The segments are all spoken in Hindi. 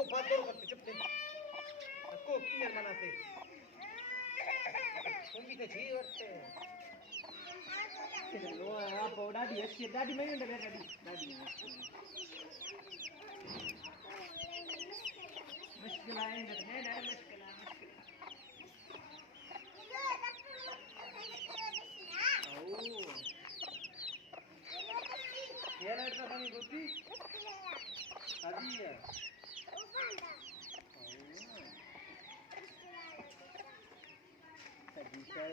को बात करो करते चुप थे को की यार बनाते तुम भी तो छी वरते लो आप दादी अच्छी दादी मैं नहीं दादी दादी मुश्किल आएंगे नहीं नहीं मुश्किल है मुश्किल ओ ये लाइट का पानी गोती आदि है सही चल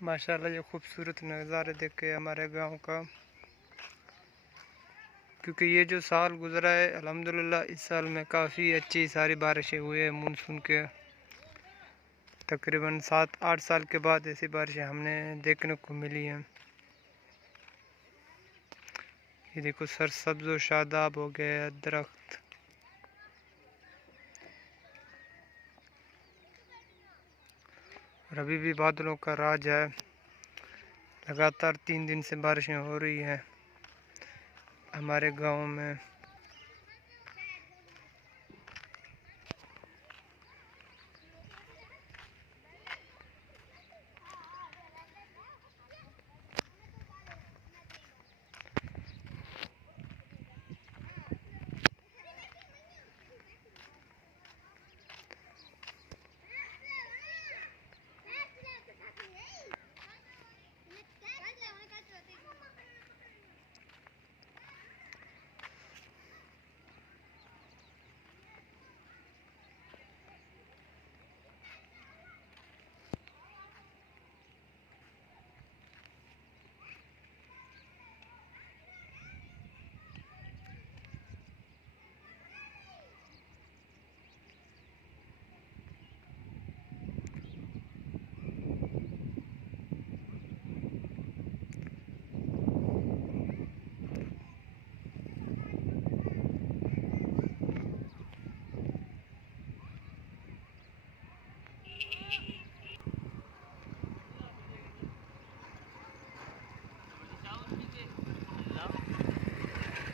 माशाल्लाह ये खूबसूरत नज़ारे देख के हमारे गांव का, क्योंकि ये जो साल गुज़रा है अल्हम्दुलिल्लाह इस साल में काफ़ी अच्छी सारी बारिशें हुई है मानसून के। तकरीबन 7-8 साल के बाद ऐसी बारिशें हमने देखने को मिली हैं। ये देखो सरसब्ज़ व शादाब हो गया दरख्त। और अभी भी बादलों का राज है, लगातार 3 दिन से बारिशें हो रही हैं हमारे गांव में।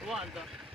वो आता